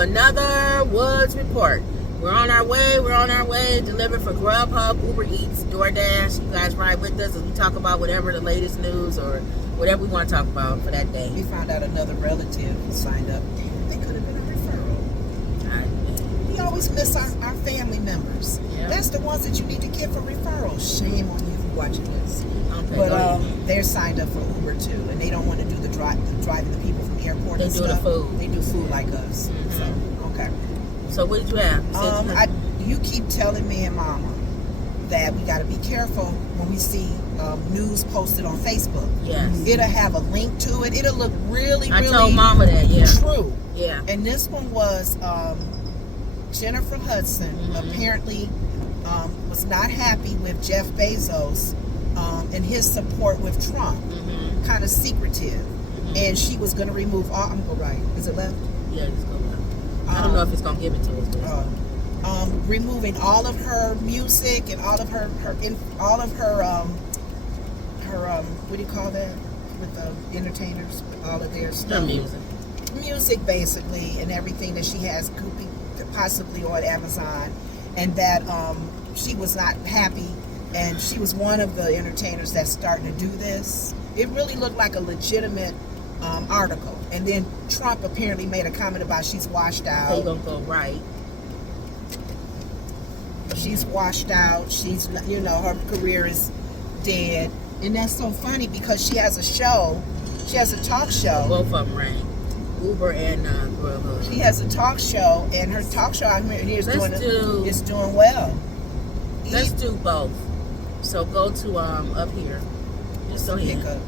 another Woods Report. We're on our way. Delivered for Grubhub, Uber Eats, DoorDash. You guys ride with us as we talk about whatever the latest news or whatever we want to talk about for that day. We found out another relative signed up. They could have been a referral. We always miss our family members. Yeah. That's the ones that you need to get for referrals. Shame on you for watching this. Okay, but they're signed up for Uber too, and they don't want to do the driving the people from the airport. They and do stuff. the food. They do food like us. Mm-hmm. So okay. So what did you have? You keep telling me and Mama that we got to be careful when we see news posted on Facebook. Yes. It'll have a link to it. It'll look really I told Mama that. Yeah. true. Yeah. And this one was Jennifer Hudson apparently was not happy with Jeff Bezos and his support with Trump. Kind of secretive. And she was going to remove all. I'm going to go right. Is it left? Yeah, just go left. I don't know if it's going to give it to us. Removing all of her music and all of her what do you call that with the entertainers, all of their stuff, music basically, and everything that she has could be possibly on Amazon, and that she was not happy, and she was one of the entertainers that's starting to do this. It really looked like a legitimate article, and then Trump apparently made a comment about she's washed out. So you're gonna go right. She's washed out. She's, her career is dead. And that's so funny because she has a show. She has a talk show. Both of them rang. Uber and Grubhub. She has a talk show, and her talk show out here is doing well. Let's do both. So go to up here. Just so pick up.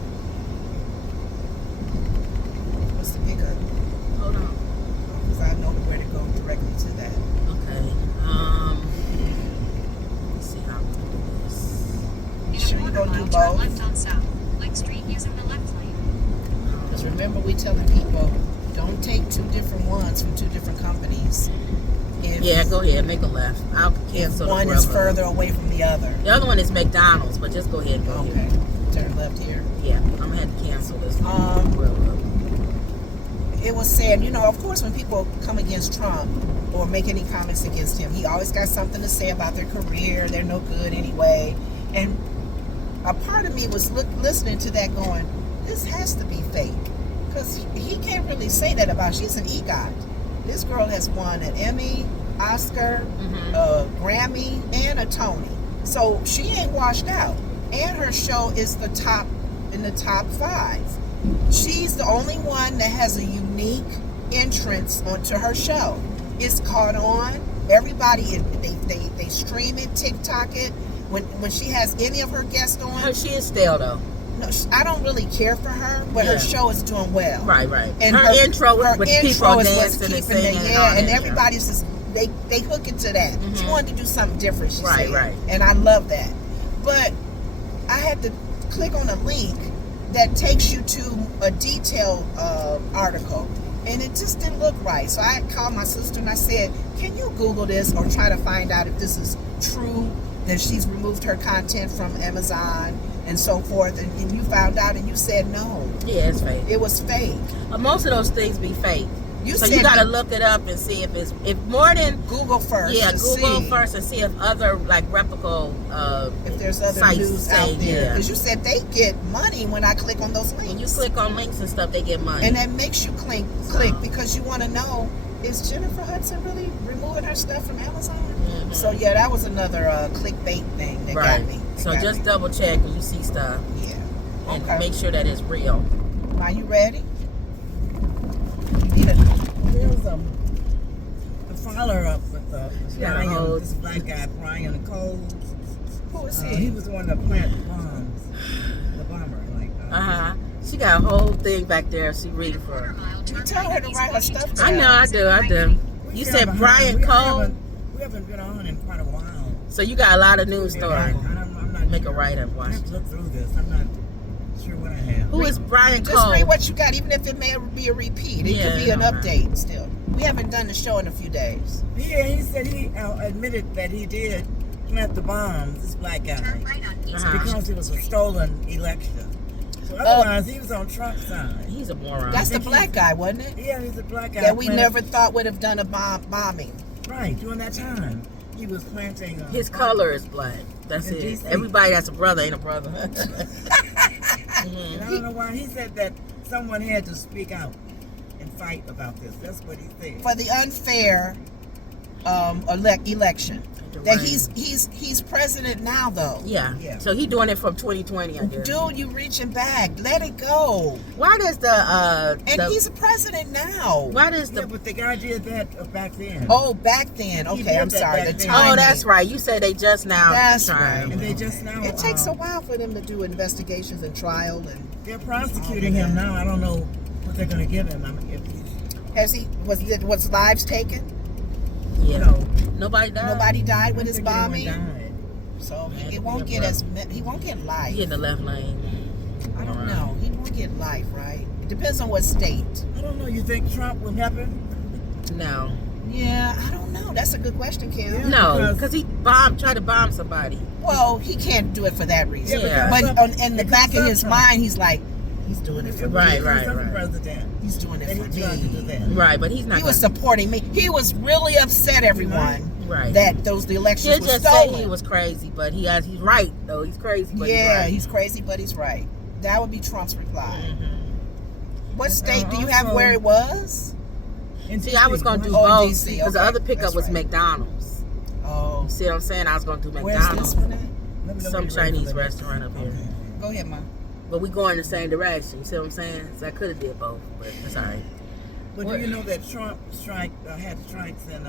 What's the pickup? Hold on. Because I know where to go directly to that. Okay. Let's see how we do this. Should we go do both? Left on South Lake Street using the left lane. Because remember, we telling people don't take two different ones from two different companies. Yeah, go ahead, make a left. I'll cancel one the is Grubhub. further away from the other. The other one is McDonald's, but just go ahead and go Okay. here. Turn left here. Yeah, I'm gonna have to cancel this one. It was said, of course, when people come against Trump or make any comments against him, he always got something to say about their career. They're no good anyway. And a part of me was listening to that going, this has to be fake. Because he can't really say that about, she's an EGOT. This girl has won an Emmy, Oscar, a Grammy, and a Tony. So she ain't washed out. And her show is in the top 5. She's the only one that has a unique entrance onto her show. It's caught on. Everybody, they stream it, TikTok it. When she has any of her guests on. She is stale though. No, I don't really care for her, but her show is doing well. Right. And her intro with people is what's dancing and keeping singing. and everybody's just they hook into that. She wanted to do something different. She said, right. And I love that. But I had to click on a link that takes you to a detailed article, and it just didn't look right. So I called my sister and I said, can you Google this or try to find out if this is true, that she's removed her content from Amazon and so forth, and you found out and you said no. Yeah, it's fake. It was fake. Most of those things be fake. You got to look it up and see if more than Google first. Yeah, Google first and see if other replicable if there's other sites news out there. Because you said they get money when I click on those links. When you click on links and stuff, they get money. And that makes you click because you want to know, is Jennifer Hudson really removing her stuff from Amazon? So yeah, that was another clickbait thing that got me. So just double check when you see stuff. Yeah. And make sure that it's real. Are you ready? There's a follower up with this black guy, Brian Cole. Who is he? He was the one that planted the bombs. The bomber, She got a whole thing back there. She reading for her. You tell her to write her stuff down. I know, I do. You said Brian Cole? We haven't been on in quite a while. So you got a lot of news stories. I'm not Make a write-up, watch. I have to look through this. I'm not sure what I have. Who is Brian Cole? Just read what you got, even if it may be a repeat. It could be an update still. We haven't done the show in a few days. Yeah, he said he admitted that he did plant the bombs, this black guy, because it was a stolen election. Otherwise, he was on Trump's side. He's a moron. That's the black guy, wasn't it? Yeah, he's a black guy. That we never thought would have done a bombing. Right, during that time. He was planting... His color is black. That's in it. DC. Everybody that's a brother ain't a brother. And I don't know why. He said that someone had to speak out and fight about this. That's what he said. For the unfair election. That he's president now, though. Yeah. Yeah. So he doing it from 2020, I guess. Dude, you reaching back. Let it go. Why does He's a president now. why does the Yeah, but the guy did that back then. Oh, back then. He Okay, did I'm that sorry. back The then. timing. Oh, that's right. You said they just now That's trying. right. And they just now... It takes a while for them to do investigations and trial. And They're prosecuting him now. I don't know what they're going to give him. I mean, if he's... was lives taken? Yeah. No. Nobody died. Nobody died with I his think anyone bombing. died. So Yeah, he won't get he won't get life. He in the left lane. I don't know. He won't get life, right? It depends on what state. I don't know. You think Trump will help him? No. Yeah, I don't know. That's a good question, Kim. Yeah. No, because he tried to bomb somebody. Well, he can't do it for that reason. Yeah. But in the It back of comes his up, mind, he's like, he's doing it for me. Right, He right, was right. president. He's doing it And for he tried to do me. that. Right, but he's not. He was supporting me. He was really upset, everyone, Right. that the elections He'll were just say stolen. he was crazy, but he's right though. He's crazy, but Yeah, he's he's crazy, but he's right. That would be Trump's reply. right. Mhm. What And, state do you have also- where it was? And See, I was gonna do Oh, both DC, because the okay, other pickup that's was right. McDonald's. Oh, You see what I'm saying? I was gonna do where's McDonald's, this one at? Let me know some when you're ready Chinese for that. restaurant up here. Okay. Go ahead, Mom. But we going the same direction. You see what I'm saying? So I could have did both, but that's all right. But What? do you know that Trump had strikes in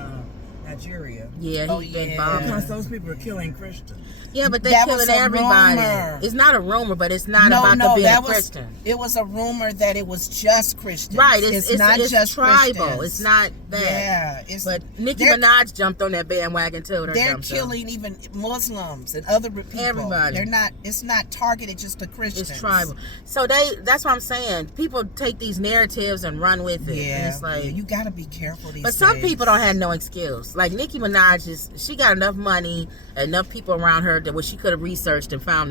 Nigeria? Yeah, Oh, he's been yeah. bombing. Because those people are killing Christians. Yeah, but they That was killing a everybody. rumor. It's not a rumor, but it's not about to be a Christian. It was a rumor that it was just Christians. Right, it's not just tribal. Christians. It's not that. Yeah, it's But Nicki they're- Minaj jumped on that bandwagon too. with her They're dumb self. killing even Muslims and other people. Everybody. They're not. It's not targeted just to Christians. It's tribal. So that's what I'm saying. People take these narratives and run with it. Yeah, And it's like, you got to be careful these but some days. people don't have no excuse. Like Nicki Minaj she got enough money, enough people around her that where she could have researched and found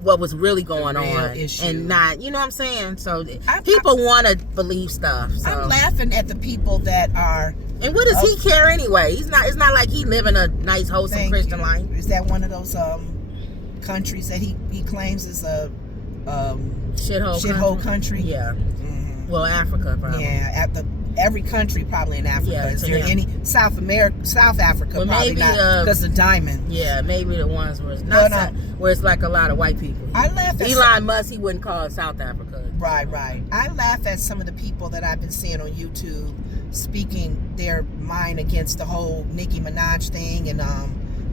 what was really going real on, issue. and not, you know what I'm saying. So I- people want to believe stuff. So. I'm laughing at the people that are. And what does he care anyway? He's not. It's not like he living a nice, wholesome Thank Christian you. life. Is that one of those countries that he claims is a Shithole country? Yeah. Mhm. Well, Africa probably. Yeah, every country probably in Africa. Yeah, Is to there him. any South Africa? Well, probably maybe, not because of diamond. Yeah, maybe the ones where it's not But, where it's like a lot of white people. I laugh at Elon Musk, he wouldn't call it South Africa. Right. I laugh at some of the people that I've been seeing on YouTube speaking their mind against the whole Nicki Minaj thing and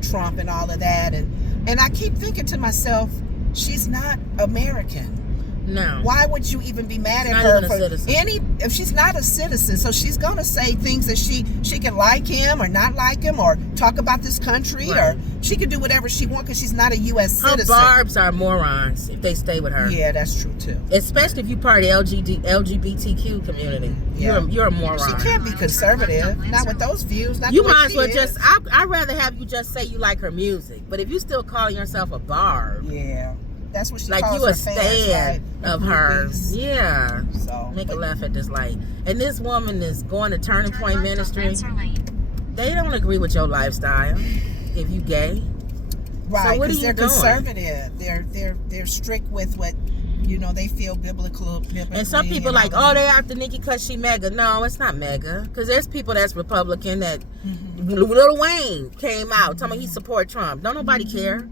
Trump and all of that, and I keep thinking to myself, she's not American. No. Why would you even be mad She's at not her even a for citizen. if she's not a citizen? So she's gonna say things that she can like him or not like him, or talk about this country, Right. or she can do whatever she wants because she's not a U.S. Her citizen. barbs are morons if they stay with her. Yeah, that's true too. Especially if you part of the LGBTQ community. Yeah. You're a moron. She can't be conservative, not with those views. Not You the way might as she well is. just. I'd rather have you just say you like her music. But if you still calling yourself a barb, Yeah, that's what she like calls you a her fans, stan right? of her, Groupies. yeah. So, Make a but- laugh at this light. And this woman is going to Turning Turn Point left on Ministry. Lancer Lane. They don't agree with your lifestyle. If you gay, right? what are Because you they're doing? conservative. They're strict with what they feel biblical. and some people like, oh, they after Nikki because she mega. No, it's not mega. Because there's people that's Republican that Lil Wayne came out telling me he support Trump. Don't nobody care.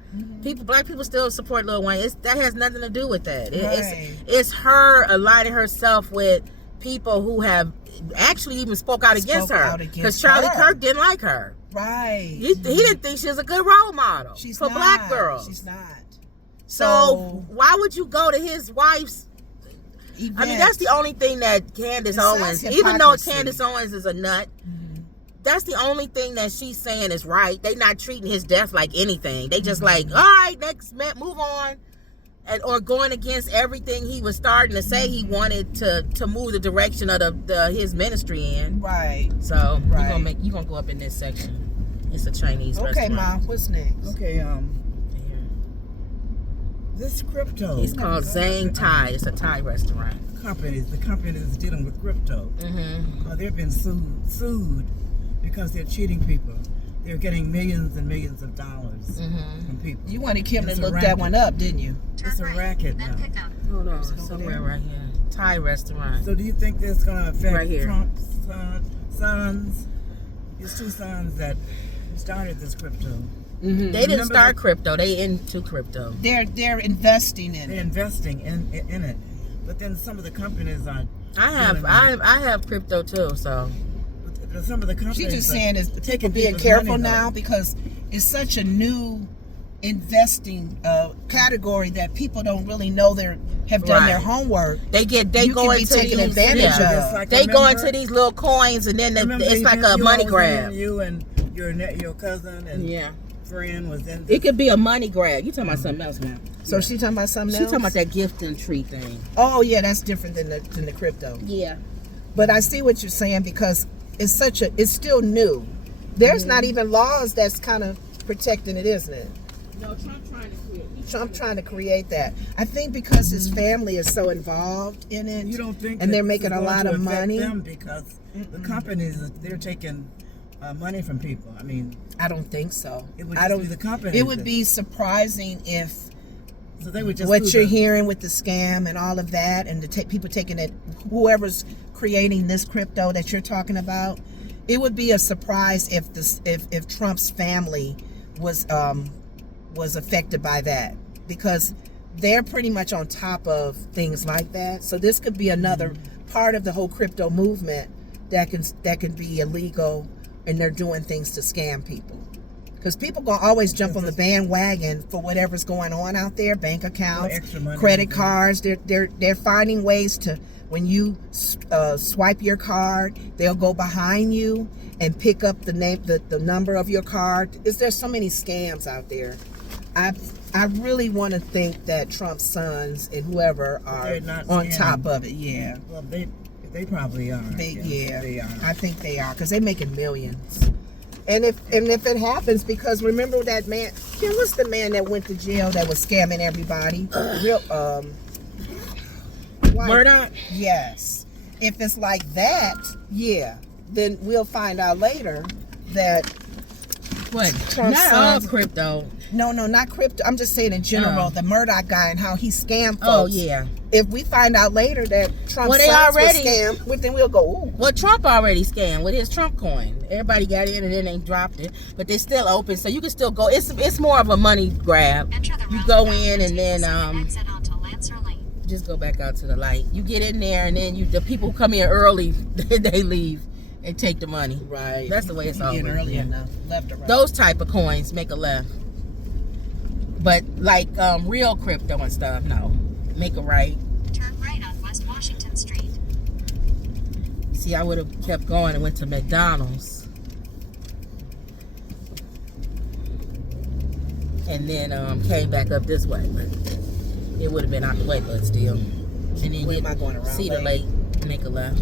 Black people still support Lil Wayne. That has nothing to do with that. Right. It's her aligning herself with people who have actually even spoke out against her. Because Charlie Kirk didn't like her. Right. He didn't think she was a good role model for black girls. She's not. So why would you go to his wife's? I mean, that's the only thing that Candace Besides Owens, even though hypocrisy. Candace Owens is a nut, that's the only thing that she's saying is right. They not treating his death like anything. They just like, all right, next, move on. Or going against everything he was starting to say he wanted to move the direction of his ministry in. Right. So Right. you gonna go up in this section. It's a Chinese Okay, restaurant. Mom. What's next? Okay, This crypto. It's called Zhang Thai. It's a Thai restaurant. The companies dealing with crypto. They've been sued because they're cheating people. They're getting millions and millions of dollars from people. You wanted Kim to It's a look racket. that one up, didn't you? Turn It's a right, racket then now. pick up. Hold on, It's over somewhere there. right here. Thai restaurant. So do you think that's going to affect Right here. Trump's sons? His two sons that started this crypto. They didn't Remember start crypto. They into crypto. They're investing in They're it. investing in it. But then some of the companies are. I have crypto too. So Some of the companies. She's just are saying is people taking being people's careful money, though. now because it's such a new investing category that people don't really know have done their Right. homework. they You go can be into taken these, advantage yeah. of. Just like, They go remember- into these little coins and then remember it's you- like a you money always grab. in, you and your cousin and friend was in. It could be a money grab. You talking about something else now? So she talking about something She else? talking about that gifting tree thing. Oh yeah, that's different than the crypto. Yeah. But I see what you're saying because it's still new. There's not even laws that's kind of protecting it, isn't it? No, Trump trying to create that. I think because his family is so involved in it. You don't think and that they're this making is a going lot to of affect money? them because the companies they're taking money from people. I mean, I don't think so. it would I just don't. be the companies. It would be surprising if So they would just what do you're the- hearing with the scam and all of that, and the people taking it, whoever's creating this crypto that you're talking about, it would be a surprise if Trump's family was affected by that because they're pretty much on top of things like that. So this could be another part of the whole crypto movement that can be illegal, and they're doing things to scam people. Because people gonna always jump on the bandwagon for whatever's going on out there, bank accounts, extra money. credit cards. They're finding ways to, when you swipe your card, they'll go behind you and pick up the number of your card. There's so many scams out there. I really want to think that Trump's sons and whoever are They're not on scamming. top of it. Yeah, Well, they probably are. I guess. They are. I think they are because they're making millions. And if it happens, because remember that man, Kim, what's the man that went to jail that was scamming everybody? Murdoch? Yes. If it's like that, yeah, then we'll find out later that What? Trump's Not all sons- crypto. no, not crypto. I'm just saying in general, Oh. the Murdoch guy and how he scammed folks. Oh yeah. If we find out later that Trump's Well, they sons were already- scammed, well, then we'll go, ooh. Well, Trump already scammed with his Trump coin. Everybody got in and then they dropped it, but they're still open, so you can still go. It's more of a money grab. Enter the You roundabout go in and take then the second exit onto Lancer Lane. just go back out to the light. You get in there and then the people who come in early, they leave and take the money. Right. That's the way it's You get always early been. enough, left or right. Those type of coins make a left, but like real crypto and stuff, no, make a right. Turn right on West Washington Street. See, I would have kept going and went to McDonald's. And then came back up this way, but it would have been out the way, but still. And then Where you am I going, around Cedar Lake? Lake, make a left.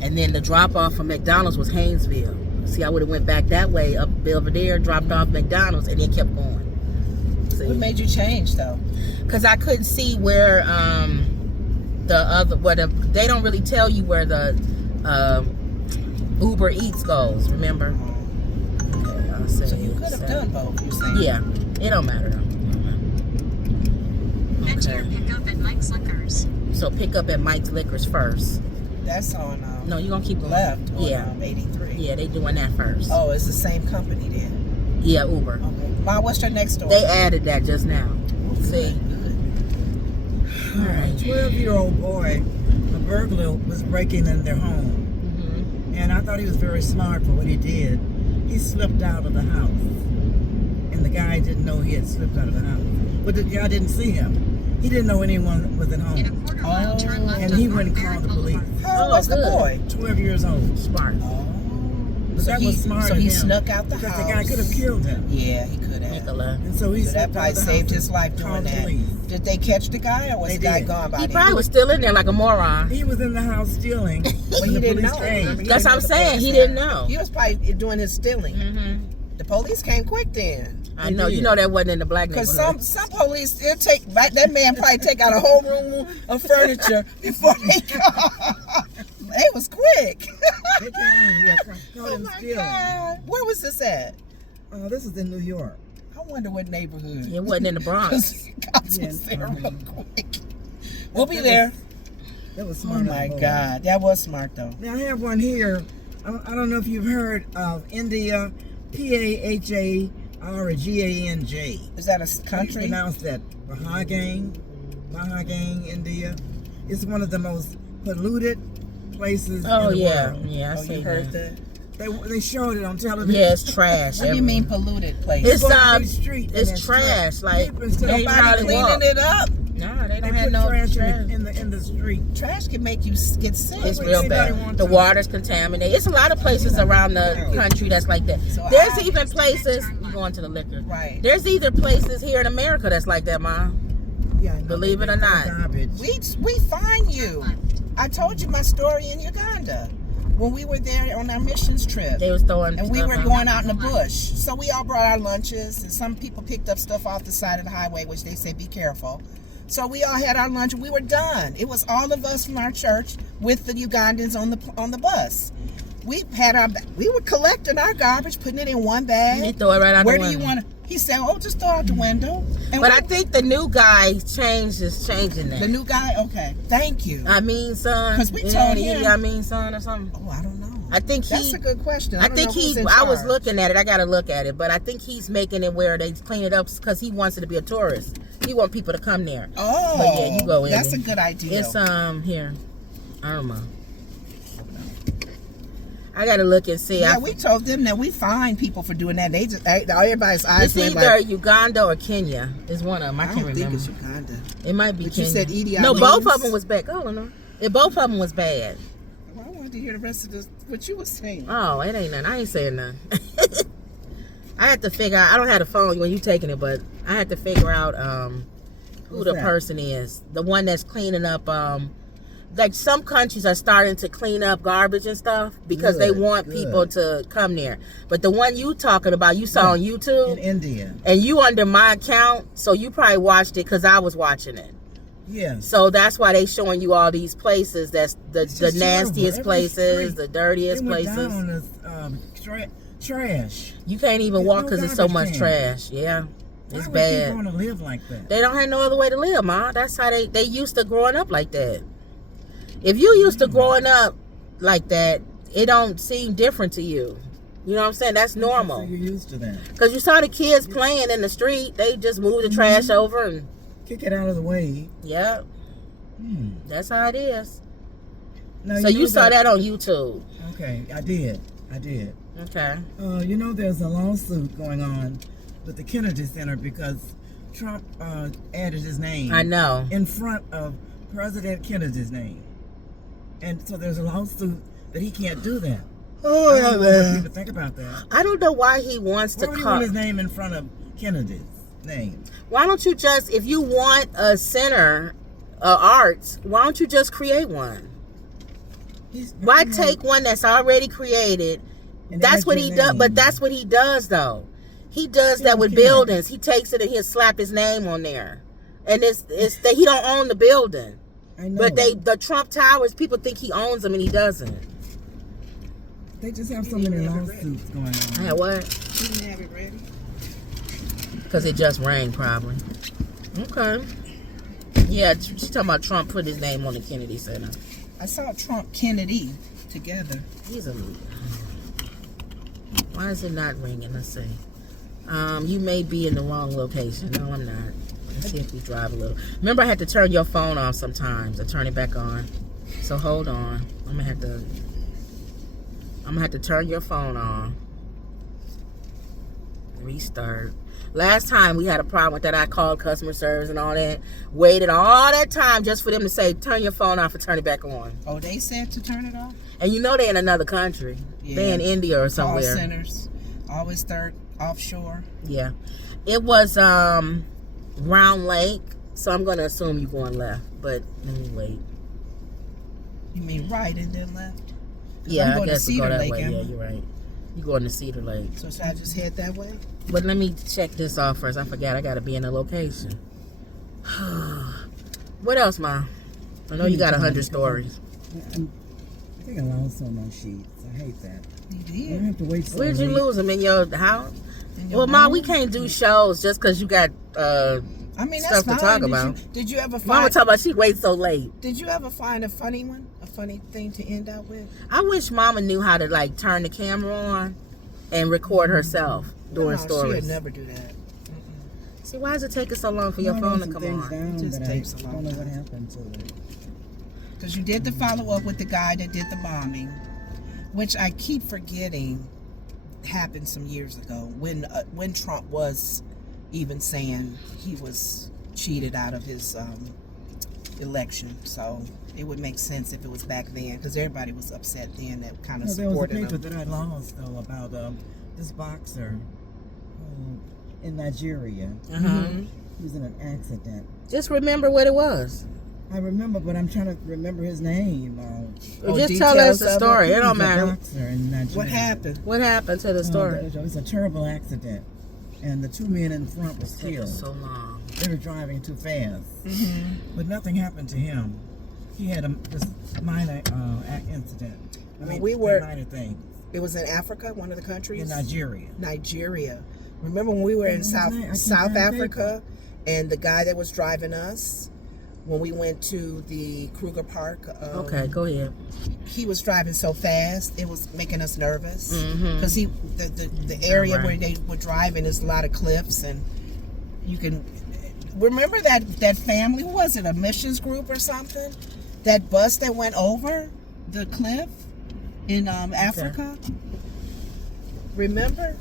And then the drop off from McDonald's was Haynesville. See, I would have went back that way up Belvedere, dropped off McDonald's, and then kept going. What made you change though? Because I couldn't see where they don't really tell you where the Uber Eats goes. Remember? Okay, I'll say So you could have done both. You're saying? Yeah, it don't matter though. Head to your Okay. pickup at Mike's Liquors. So pick up at Mike's Liquors first. That's on No, you're gonna keep going. left. On, Yeah, 83. yeah, they doing that first. Oh, it's the same company then. Yeah, Uber. Okay. Ma, what's your next door? They added that just now. See. All right. 12-year-old boy, a burglar, was breaking in their home. And I thought he was very smart for what he did. He slipped out of the house. And the guy didn't know he had slipped out of the house. But the guy didn't see him. He didn't know anyone was at In a home. quarter mile, turn left And on he went and Barrett called the police. Boulevard. How old was the good. boy? 12 years old. Smart. Oh. But that was smart So of he him, snuck out the because house. the guy could have killed him. Yeah, he could Make have. a left. And so he So that slipped out probably of the saved house his and life doing called the that. police. Did they catch the guy, or was They the guy did. gone by He then? probably was still in there like a moron. He was in the house stealing. Well, when he the didn't police know. came. Remember, he That's didn't what I'm know the saying. police He there. didn't know. He was probably doing his stealing. Mm-hmm. The police came quick then. I know. You know that wasn't in the black Because neighborhood. some police, they'll take, that man probably take out a whole room of furniture before they come. They was quick. They came, yeah, caught Oh him my stealing. God. Where was this at? Oh, this is in New York. I wonder what neighborhood. It wasn't in the Bronx. 'Cause cops Yeah, was there real uh-huh. quick. We'll be That there. That was Oh smart. my of the boy. God. That was smart though. Now I have one here. I don't know if you've heard of India, Pahajar or Ganj. Is that a How do you country? pronounce that? Bahang, India. It's one of the most polluted places Oh in the yeah, world. yeah. I Oh, see you heard that. that? They showed it on television. Yeah, it's trash. What do you mean polluted place? It's You go down the street and it's there's trash. Like People instead they of ain't Nobody hardly cleaning walk. it up. No, they They don't have put no trash trash. in the street. Trash can make you get sick. It's Why real would bad. anybody want The to? water's contaminated. It's a lot of places around the country that's like that. So There's I- even places going to the liquor. Right. There's either places here in America that's like that, Mom. Yeah, I know. Believe They it or throw not. Garbage. We find you. I told you my story in Uganda when we were there on our missions trip. They was throwing And we stuff were out. going out in the bush. So we all brought our lunches, and some people picked up stuff off the side of the highway, which they said be careful. So we all had our lunch and we were done. It was all of us from our church with the Ugandans on the bus. We were collecting our garbage, putting it in one They bag. throw it right out Where the do window. you want to? He said, "Oh, just throw out the window." And But we- I think the new guy is changing that. the new guy. Okay, thank you. I mean, son. 'Cause we told him- I mean, son, or something. Oh, I don't know. I think That's a good question. I don't think know who's in I was charge. looking at it. I got to look at it, but I think he's making it where they clean it up because he wants it to be a tourist. He want people to come there. Oh, But yeah, you go in. That's a good idea. It's here, I don't know. I got to look and see. Yeah, we told them that we fine people for doing that. They just everybody's eyes. It's were either like, Uganda or Kenya. It's one of them. I can't don't think remember. it's Uganda. It might be But Kenya. you said Idi No, Amin's? both of them was bad. Oh no, both of them was bad. Well, I wanted to hear the rest of this. What you were saying? Oh, it ain't nothing. I ain't saying nothing. I had to figure out. I don't have the phone when you taking it, but I had to figure out who Who's the that? person is. The one that's cleaning up. Like some countries are starting to clean up garbage and stuff because they Good, want good. people to come there. But the one you talking about, you saw on in YouTube, India. and you under my account, so you probably watched it because I was watching it. Yes. So that's why they showing you all these places. That's It's the just nastiest terrible. Every places, street, the dirtiest they went places. down as trash. You can't even There's walk no because it's so garbage much can. trash. Yeah, it's Why would bad. people want to live like that? They don't have no other way to live, Ma. That's how they used to growing up like that. If you used to growing up like that, it don't seem different to you. You know what I'm saying? That's So normal. you're used to that. Because you saw the kids playing in the street. They just moved the trash over and, Kick it out of the way. yeah, Hmm. that's how it is. Now, So know you saw that on YouTube. Okay, I did. Okay. You know, there's a lawsuit going on with the Kennedy Center because Trump added his name I know. in front of President Kennedy's name. And so there's a lawsuit that he can't do that. Oh, I don't know what people think about that. I don't know why he wants Why to would he call. want his name in front of Kennedy's name? Why don't you just, if you want a center of arts, why don't you just create one? Why take one that's already created? And That's add what your he does. name? But that's what he does, though. He does He that don't with care. buildings. He takes it and he'll slap his name on there, and it's that he don't own the building. I know. But the Trump Towers, people think he owns them and he doesn't. They just have so many lawsuits going on. Yeah, what? You didn't have it ready. Because it just rained, probably. Okay. Yeah, she's talking about Trump put his name on the Kennedy Center. I saw Trump Kennedy together. He's a. Why is it not ringing? Let's see. You may be in the wrong location. No, I'm not. Let's see if we drive a little. Remember, I had to turn your phone off sometimes. I turn it back on. So hold on. I'm gonna have to turn your phone on. Restart. Last time we had a problem with that. I called customer service and all that. Waited all that time just for them to say, turn your phone off and turn it back on. Oh, they said to turn it off? And you know they're in another country. Yeah. They're in India or Call somewhere. centers. Always third offshore. Yeah. It was Round Lake. So I'm gonna assume you're going left. But let me wait. You mean right and then left? Yeah, I'm I going to guess we'll go Cedar that Lake, way. am Yeah, I? you're right. You going to Cedar Lake. So should I just head that way? But let me check this off first. I forgot I got to be in the location. What else, Ma? I know you got 100 stories. I think I lost some of my sheets. I hate that. You I don't have to wait so Where'd you late. lose them? In your house? did. Well, Ma, we can't do shows just because you got I mean, stuff that's to fine. talk about. Did you ever Mama find? talking about she waits so late. Did you ever find a funny one? A funny thing to end out with? I wish Mama knew how to like turn the camera on and record herself doing No, stories. She'd never do that. See, why does it take us so long for your I phone wrote to some come things on? down, It just but takes a I long don't know time. what happened to it. Because you did the follow up with the guy that did the bombing, which I keep forgetting happened some years ago when Trump was even saying he was cheated out of his election. So it would make sense if it was back then, because everybody was upset then that kind of No, there was a supported paper him. that I lost though about this boxer in Nigeria. Uh-huh. He was in an accident. Just remember what it was. I remember, but I'm trying to remember his name. Oh, Just tell us details the of it? story. It He don't was a matter. boxer in Nigeria. What happened? What happened to the story? It was a terrible accident, and the two men in front was It killed. was so long. They were driving too fast, Mm-hmm. but nothing happened to him. He had this minor incident. We were- minor thing It was in Africa, one of the countries. in Nigeria. Nigeria. Remember when we were in What was his name? I can't South find the Africa, and the guy that was driving us, when we went to the Kruger Park, Okay, go ahead. he was driving so fast it was making us nervous Mm-hmm. because the area Right. where they were driving is a lot of cliffs, and you can remember that family. Who was it? A missions group or something? That bus that went over the cliff in Africa. Remember?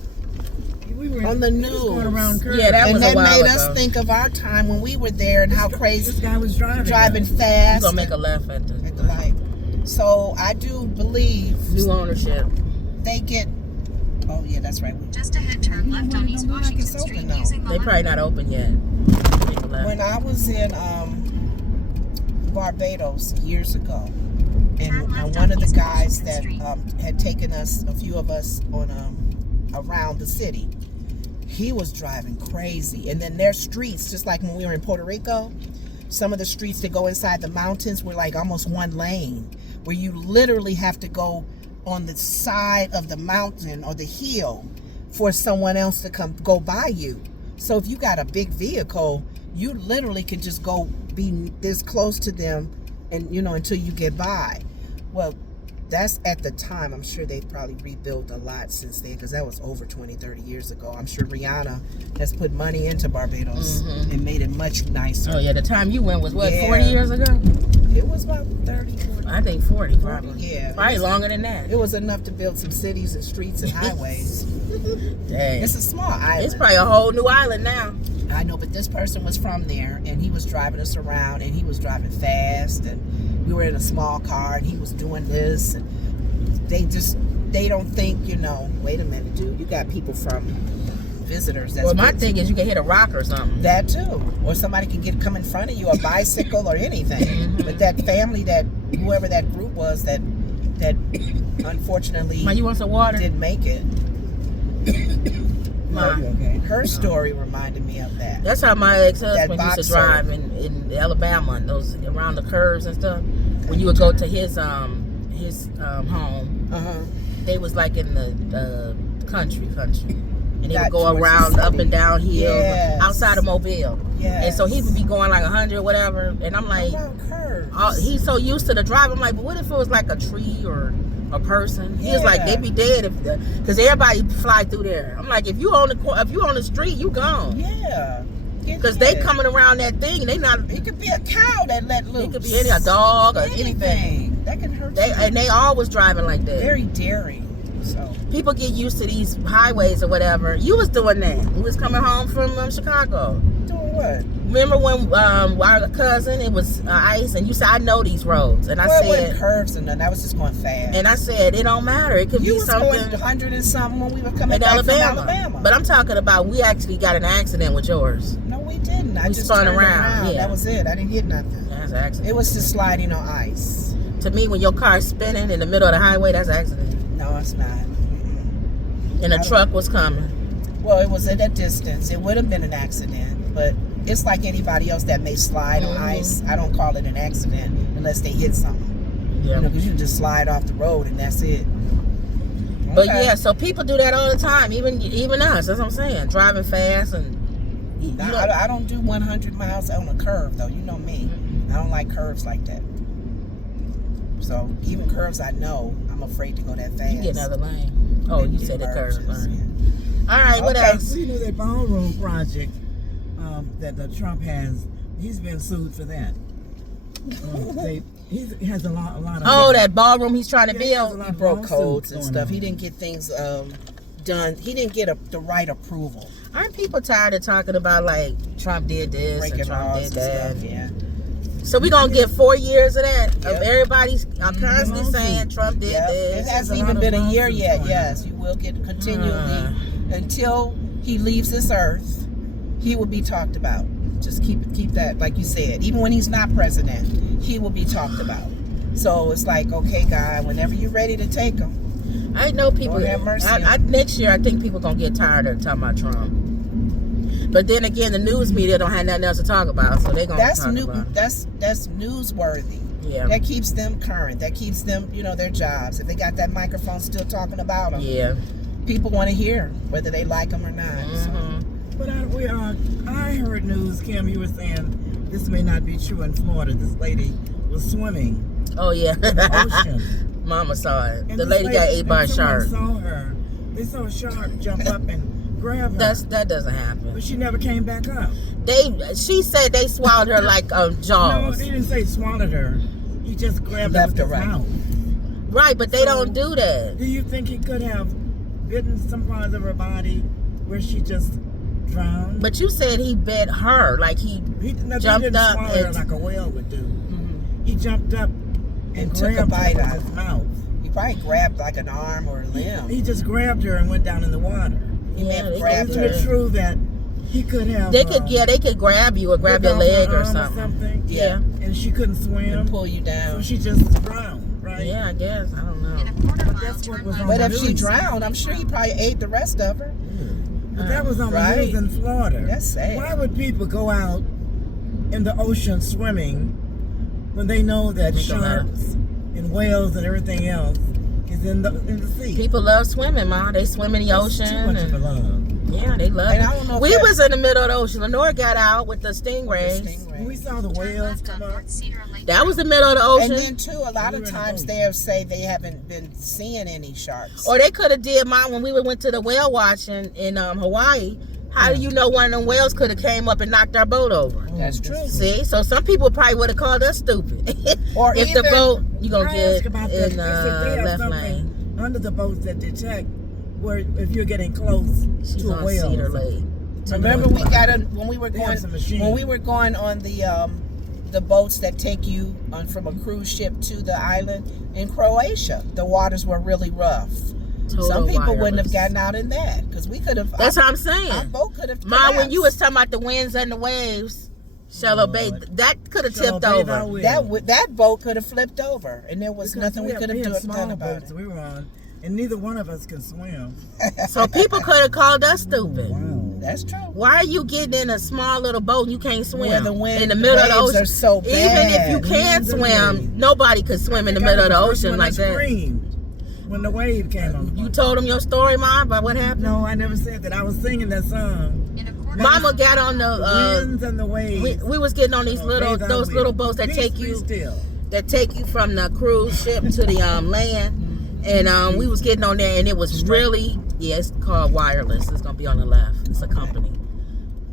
We were On the he was going news. around curves. Yeah, that was And a that while made us ago. think of our time when we were there and how This crazy guy was driving. You fast gonna make a left at at the the light. So I do believe new ownership. they get. Oh yeah, that's right. Just ahead, turn left on East Don't look like Washington it's open Street now. using the They left probably not open yet. Make a left. When I was in Barbados years ago, and one of the guys that had taken us, a few of us, on around the city, he was driving crazy. And then their streets, just like when we were in Puerto Rico, some of the streets that go inside the mountains were like almost one lane, where you literally have to go on the side of the mountain or the hill for someone else to go by you. So if you got a big vehicle, you literally can just go be this close to them, and until you get by. Well, that's at the time. I'm sure they've probably rebuilt a lot since then, because that was over 20-30 years ago. I'm sure Rihanna has put money into Barbados and made it much nicer. Oh yeah, the time you went was what, Yeah. 40 years ago? It was about 30, 40. I think 40 probably. Yeah. Probably longer than that. It was enough to build some cities and streets and highways. Dang. It's a small island. It's probably a whole new island now. I know, but this person was from there, and he was driving us around, and he was driving fast, and we were in a small car, and he was doing this, and they don't think, wait a minute, dude, you got people from visitors. That's Well, my good. thing is you can hit a rock or something. That too, or somebody can come in front of you, a bicycle or anything. But that family, whoever that group was, that unfortunately Ma, you want some water? didn't make it. Ma. You okay? Her story reminded me of that. That's how my ex-husband That used to boxer. drive in Alabama, and those around the curves and stuff. When you would go to his home, they was like in the country, and they would Got go towards the around up city. and down hills Yes. outside of Mobile. Yes. And so he would be going like 100 whatever, and I'm like, Around curves. he's so used to the drive. I'm like, but what if it was like a tree or a person? He was like, Yeah. they'd be dead because everybody fly through there. I'm like, if you on the street, you gone. Yeah. Because they coming around that thing, they not. It could be a cow that let loose. It could be a dog or anything. That can hurt They you. and they always driving like that. Very daring. So People get used to these highways or whatever. You was doing that. We was coming home from Chicago. doing what? Remember when our cousin, it was ice, and you said, I know these roads, and I Well, it wasn't said, curves and nothing. I was just going fast. and I said, it don't matter. It could you be was something. going 100 and something when we were coming In back Alabama. from Alabama. But I'm talking about we actually got an accident with yours. No, we didn't. I We just spun turned around, yeah. That was it. I didn't hit nothing. That's an accident. It was just sliding on ice. To me, when your car's spinning in the middle of the highway, that's an accident. No, it's not. And a truck was coming. Well, it was at a distance. It would have been an accident, but it's like anybody else that may slide on ice. I don't call it an accident unless they hit something. Yeah. You know, because you just slide off the road and that's it. But Okay. yeah, so people do that all the time. Even us. That's what I'm saying. Driving fast and. You Now, don't- I don't do 100 miles on a curve, though. You know me. I don't like curves like that. So even curves I know, I'm afraid to go that fast. You get another lane. Oh, you said the curve. All right, what Okay. else? You know that ballroom project that Trump has. He's been sued for that. He has a lot of. Oh, that ballroom he's trying to Yeah, he has a build. lot He of broke lawsuits codes and going stuff. on. He didn't get things done. He didn't get the right approval. Aren't people tired of talking about like Trump did this and Breaking Trump laws did and that? stuff. Yeah. So we gonna get 4 years of that. Of Yep. everybody's constantly Mhm. saying Trump did Yep. It this. hasn't There's a even lot been of a year lawsuits yet. going Yes, on. you will get continually until he leaves this earth. He will be talked about. Just keep that, like you said. Even when he's not president, he will be talked about. So it's like, okay, God, whenever you're ready to take him. I know people. Lord have mercy on Next year, I think people gonna get tired of talking about Trump. But then again, the news media don't have nothing else to talk about, so they gonna That's talk new. about it. That's newsworthy. Yeah. That keeps them current. That keeps them, their jobs. If they got that microphone still talking about them, Yeah. people want to hear 'em, whether they like them or not. So. Mhm. But I heard news, Kim. You were saying this may not be true in Florida. This lady was swimming Oh yeah. in the ocean. Mama saw it. And The this lady got ate by a and someone shark. Saw her. They saw a shark jump up and grab her. That doesn't happen. But she never came back up. She said they swallowed her like No, Jaws. they didn't say swallowed her. He just grabbed Left her her with his right. mouth. Right, but they So- don't do that. Do you think he could have bitten some parts of her body where she just drowned? But you said he bit her, like he jumped didn't up swallow her and- like a whale would do. He jumped up and took a grabbed bite her out with of his her. mouth. He probably grabbed like an arm or a limb. He just grabbed her and went down in the water. He may have they grabbed could Isn't do it true that he could have? They could grab you or grab bit your off her leg or arm something. Yeah. And she couldn't swim, And pull you so down. she just drowned, right? Yeah, I guess. I don't In know. a quarter mile, that's what turn was left. on But the if she news. drowned, I'm sure he probably ate the rest of her. But that was on the Right. news in Florida. That's sad. Why would people go out in the ocean swimming when they know that Think about it. sharks and whales and everything else is in the sea? People love swimming, Ma. They swim in the That's ocean. too much of a And, love. yeah, they love And it. I don't know if We that- was in the middle of the ocean. Lenore got out with the stingrays. Stingray. We saw the Turn whales left on come up. North Cedar Lake. That was the middle of the ocean. And then too, a lot We of were in a times boat. they'll say they haven't been seeing any sharks. Or they could have did mine when we went to the whale watching in Hawaii. How do you know one of them whales could have came up and knocked our boat over? That's true. See, so some people probably would have called us stupid. Or if the even- boat you gonna I get asked about that. in They said they have left something lane. under the boats that detect where if you're getting close She's to a on whale. Cedar Lake. Remember we got when we were They have going some machines. on the boats that take you on from a cruise ship to the island in Croatia. The waters were really rough. Total Some people wouldn't wireless. have gotten out in that because we could have. That's what I'm Our saying. boat could have. Ma, when you was collapsed. talking about the winds and the waves, Shallow Bay, Lord. that could have Shallow tipped Bay, over. that way. that boat could have flipped over, and there was Because nothing we had- could have had done small about boats it. we were on, and neither one of us can swim. So people could have called us stupid. Wow. That's true. Why are you getting in a small little boat and you can't swim? Where the wind, in the middle of the waves ocean. are so Even if bad. you can Winds and swim, waves. nobody could swim in the I middle of the was first ocean one like that. Screamed when the wave came on. You told them your story, Mom, about what happened? No, I never said that. I was singing that song. In a quarter Mama mile, got on The the. winds and the waves. We was getting on these those little boats that take you from the cruise ship to the land, and we was getting on there, and it was really it's called Wireless. It's gonna be on the left. It's a company,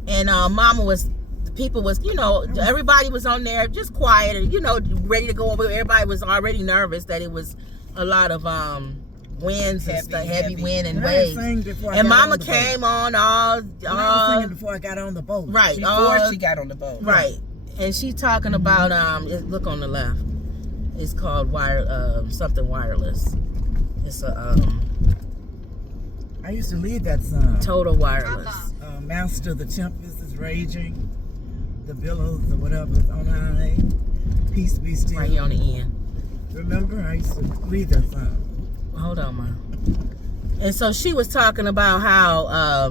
and Mama was. People was, everybody was on there just quiet and, ready to go over. Everybody was already nervous that it was a lot of winds and stuff, heavy wind and waves. And Mama came on I was singing before I got on the boat. right, Before she got on the boat. right, and she talking about look on the left. It's called something wireless. It's a I used to lead that song. total wireless. Master, the tempest is raging. The billows or whatever is on high. Peace be still. Right here on the end. Remember, I used to lead that song. Hold on, Mom. And so she was talking about how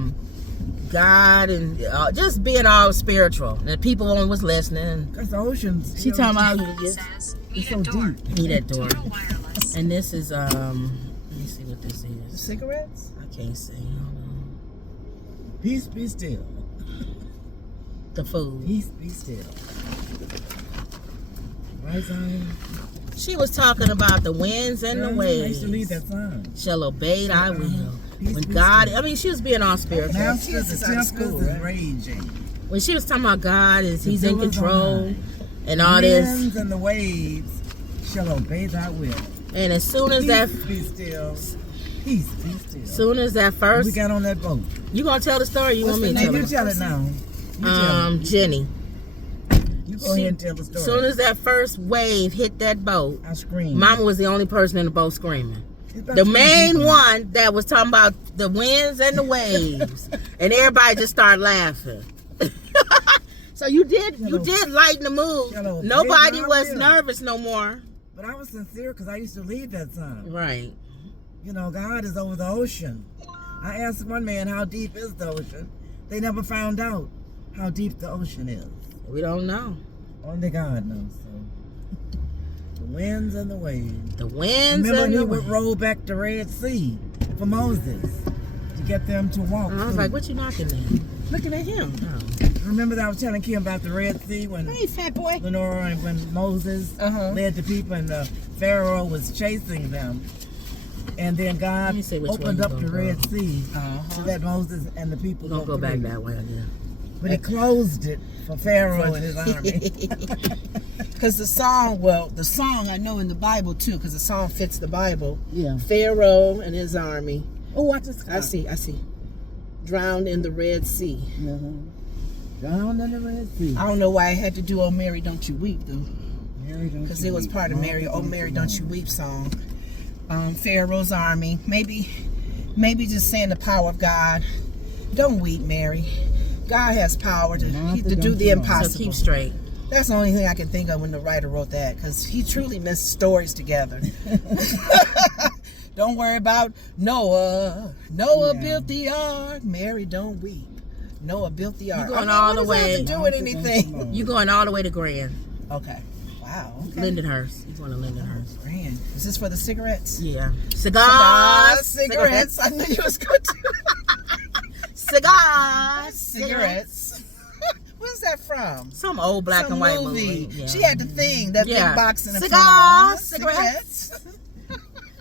God and just being all spiritual. And people was listening. Because the oceans. She talking about Says, It's need so a door. deep. need that door. Total wireless. And this is let me see what this The is. cigarettes? I can't see. Hold on. Peace be still. The food. Peace be still. Right, Zion? She was talking about the winds and the Girl, I used to read waves that song. shall obey thy will. Peace When be God, still. I mean, she was being all spiritual. Master kids the is out of school, tempest is right? raging. When she was talking about God, he's in The devil's control on and all this. Winds and the waves shall obey thy will. And as soon as that, Peace be still. Peace be still. soon as that we first, got on that boat. you gonna tell the story? Or you What's want me the to name tell You it? of tell it now. You tell it. Jenny. You go ahead and tell the story. As soon as that first wave hit that boat, I screamed. Mama was the only person in the boat screaming. It's about The 20 main people. one that was talking about the winds and the waves, and everybody just started laughing. So you did lighten the mood. Hello. Nobody Yeah, was yeah. nervous no more. But I was sincere because I used to lead that song. Right. You know, God is over the ocean. I asked one man, how deep is the ocean? They never found out how deep the ocean is. We don't know. Only God knows. So. The winds and the waves. The winds Remember and he the would waves. roll back the Red Sea for Moses to get them to walk. And I was through. like, what you knocking at? Looking at him. Oh. Remember that I was telling Kim about the Red Sea when Hey, fat boy. Lenora and when Moses Uh-huh. led the people and the Pharaoh was chasing them. And then God Let me see which way opened you up gonna the go. Red Sea to Uh-huh. let Moses and the people We're gonna go back through. that way again. But he closed it for Pharaoh and his army. Because the song I know in the Bible too, because the song fits the Bible. Yeah. Pharaoh and his army. Oh, watch this. I see. Drowned in the Red Sea. Drowned in the Red Sea. I don't know why I had to do "Oh Mary, Don't You Weep" though, Mary, don't because you it was weep. part of Mary. "Oh Mary, Don't You Weep" song. Pharaoh's army. Maybe just saying the power of God. Don't weep, Mary. God has power to Martha, do don't the you weep. So impossible. keep straight. That's the only thing I can think of when the writer wrote that, because he truly missed stories together. Don't worry about Noah. Noah Yeah. built the ark. Mary, don't weep. Noah built the ark. going all what the does that way. have to do with anything? You going all the way to Grand. Okay. Wow. Okay. Lindenhurst. You going to Lindenhurst. Grand. Is this for the cigarettes? Yeah. Cigars. Cigarettes. I knew you was going to. Cigars. Cigarettes. Where's that from? Some old black Some and white movie. Yeah. She had the thing, that Yeah. big box in the Cigars, front. cigarettes.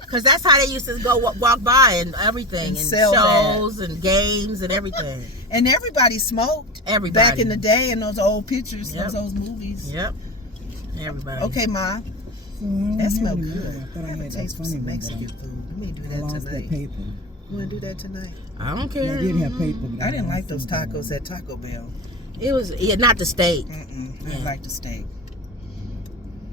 Because that's how they used to go walk by and everything. And And sell shows and games and everything. And everybody smoked. Everybody. Back in the day, in those old pictures, Yep. those old movies. Yep. Everybody. Okay, Ma. That smells good. I thought I I have a had taste for that funny some one, Mexican but food. We may do I that lost that tonight. paper. You want to do that tonight? I don't I care. did have paper. But I didn't lost like those some. tacos at Taco Bell. It was not the steak. I Yeah. didn't like the steak.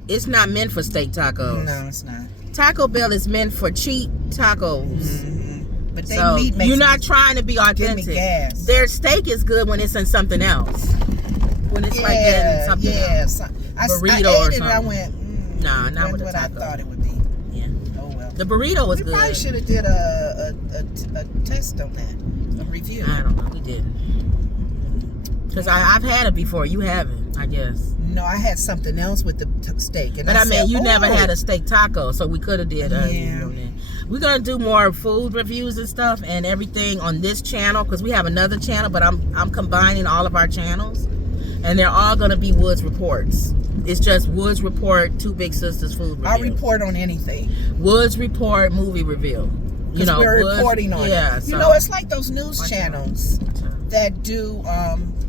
It's not meant for steak tacos. No, it's not. Taco Bell is meant for cheap tacos. Mm-hmm. But they So meat makes you're not me, trying to be give me authentic. gas. Their steak is good when it's in something else. When it's like in something else. I Burrito ate or it and I something. went, Nah, not that's with the what I taco. thought it would be. Yeah. Oh well. The burrito was We good. probably should have did a test on that, a review. I don't know. We didn't. Because I've had it before. You haven't, I guess. No, I had something else with the steak. And But I mean, said, you never "Oh." had a steak taco, so we could have did a Yeah. review on that. We're gonna do more food reviews and stuff and everything on this channel because we have another channel, but I'm combining all of our channels, and they're all gonna be Woods Reports. It's just Woods Report, Two Big Sisters food review. I'll report on anything. Woods Report movie review. You Because know, we're Woods- reporting on yeah, it. so, You know, it's like those news Watch channels out. that do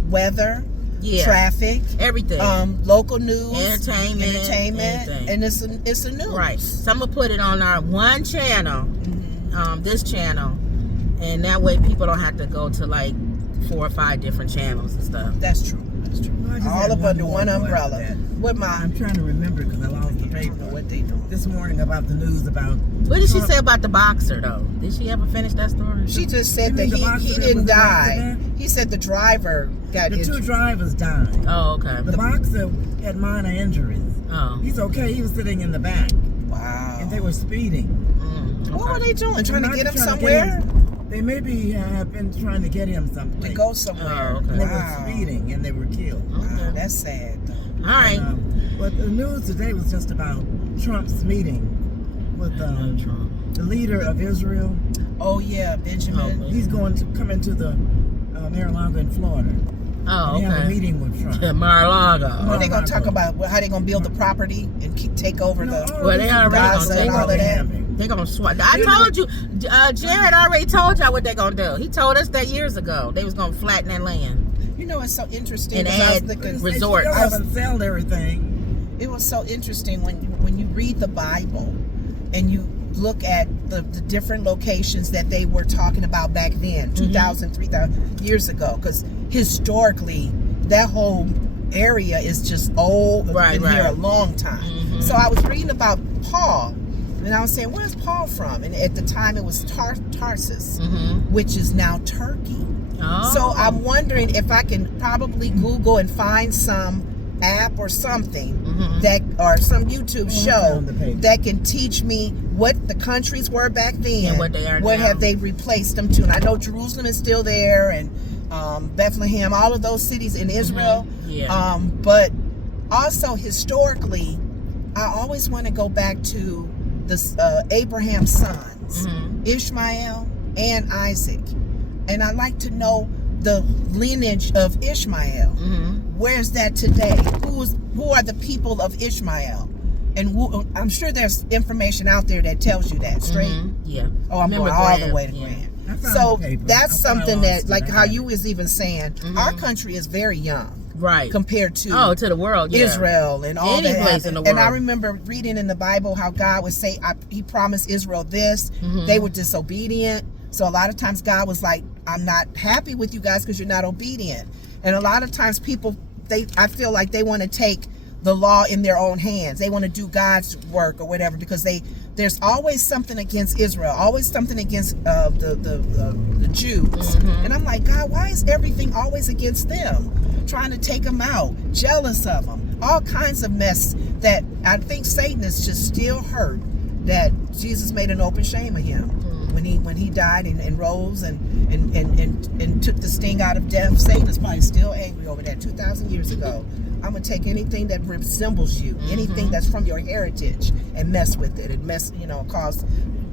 weather, Yeah, traffic, everything. local news, Entertainment, anything. and it's a news. Right. So I'm gonna put it on our one channel, this channel, and that way people don't have to go to like 4 or 5 different channels and stuff. That's true. That's true. Well, I just All had up one under more one to add umbrella. to that. What my? I'm trying to remember because I lost the I don't know paper. what they doing. This morning about the news about. What did she say about the boxer though? Did she ever finish that story? She just said You that mean the boxer he that didn't was in the die. accident? He said the driver got The 2 injured. drivers died. Oh, okay. The boxer had minor injuries. Oh. He's okay. He was sitting in the back, Wow. and they were speeding. What were they doing? Trying to Not get him trying to somewhere? They maybe have been trying to get him something. To go somewhere. Oh, okay. And they Wow. were speeding and they were killed. Wow, that's sad. Though. All right. But the news today was just about Trump's meeting with the leader of Israel. Oh yeah, Benjamin. Oh, He's going to come into the Mar-a-Lago in Florida. Oh, and have a okay. meeting with Trump. Yeah, Mar-a-Lago. What are they gonna talk about? How they gonna build the property and take over the? Well, they already gonna Gaza take and all over of that. having. They gonna swat. I told you, Jared already told y'all what they gonna do. He told us that years ago. They was gonna flatten that land. You know, it's so interesting. And because I was add looking- resorts. They still haven't sold everything. It was so interesting when you read the Bible and you look at the different locations that they were talking about back then, 2,000, 3,000 years ago, because historically that whole area is just old, Right, been here right. a long time. So I was reading about Paul, and I was saying, where's Paul from? And at the time it was Tarsus, which is now Turkey. Oh. So I'm wondering if I can probably Google and find some app or something that, or some YouTube show on the page. that can teach me what the countries were back then And what they are what now. have they replaced them to. And I know Jerusalem is still there, and Bethlehem, all of those cities in Israel. Yeah. But also historically, I always want to go back to the Abraham's sons, Ishmael and Isaac, and I like to know the lineage of Ishmael. Where's that today? Who are the people of Ishmael? And I'm sure there's information out there that tells you that straight. Yeah. Oh, I'm Remember going all Graham, the way to yeah. Graham. I found So the paper. that's I thought I something lost that, like it. how you was even saying, our country is very young Right. compared to To the world. Yeah. Israel and all Any that place in happened. the And I world. remember reading in the Bible how God would say, He promised Israel this. They were disobedient. So a lot of times God was like, I'm not happy with you guys because you're not obedient. And a lot of times people, I feel like they want to take the law in their own hands. They want to do God's work or whatever, because there's always something against Israel, always something against the Jews. And I'm like, God, why is everything always against them? Trying to take them out, jealous of them, all kinds of mess that I think Satan is just still hurt that Jesus made an open shame of him when he died and rose and took the sting out of death. Satan is probably still angry over that 2,000 years ago. I'm gonna take anything that resembles you, anything that's from your heritage, and mess with it and cause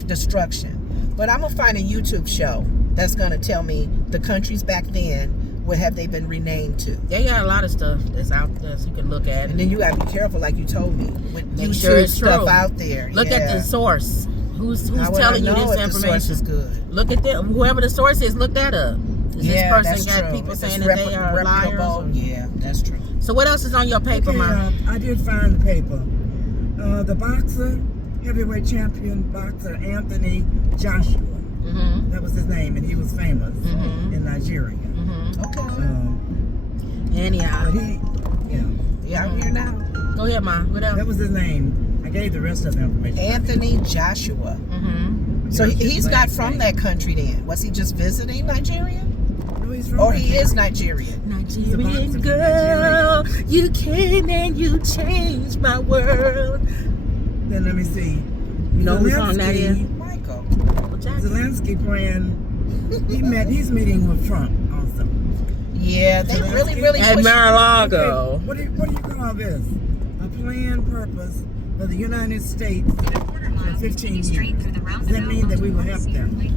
destruction. But I'm gonna find a YouTube show that's gonna tell me the countries back then, what have they been renamed to. They got a lot of stuff that's out there so you can look at. And then you gotta be careful, like you told me, with Make YouTube sure it's stuff true. out there. Look at the source. Who's How would telling I you know this if the source information? is good? Look at them. Whoever the source is, look that up. Is Yeah, this that's person got true. people If saying it's that they are liars? reputable, or- yeah, that's true. So what else is on your paper, Okay, Ma? I did find the paper. The boxer, heavyweight champion boxer Anthony Joshua. That was his name, and he was famous in Nigeria. Okay. Anyhow, But he, Yeah, I'm here now. go ahead, Ma. What else? that was his name. I gave the rest of the information. Anthony Joshua. So That's his he's not last from name. that country then. Was he just visiting Nigeria? No, he's from Or he Nigeria. is Nigerian? Nigerian from girl, you came and you changed my world. Then let me see. You know whose song that is? Michael. Zelensky playing. He's meeting with Trump also. Yeah, they really At push. Mar-a-Lago. Okay, what do you call this? A planned purpose for the United States In a quarter mile, 15 continue straight years. through the Does roundabout. that mean that we will onto help Cedar them? Lake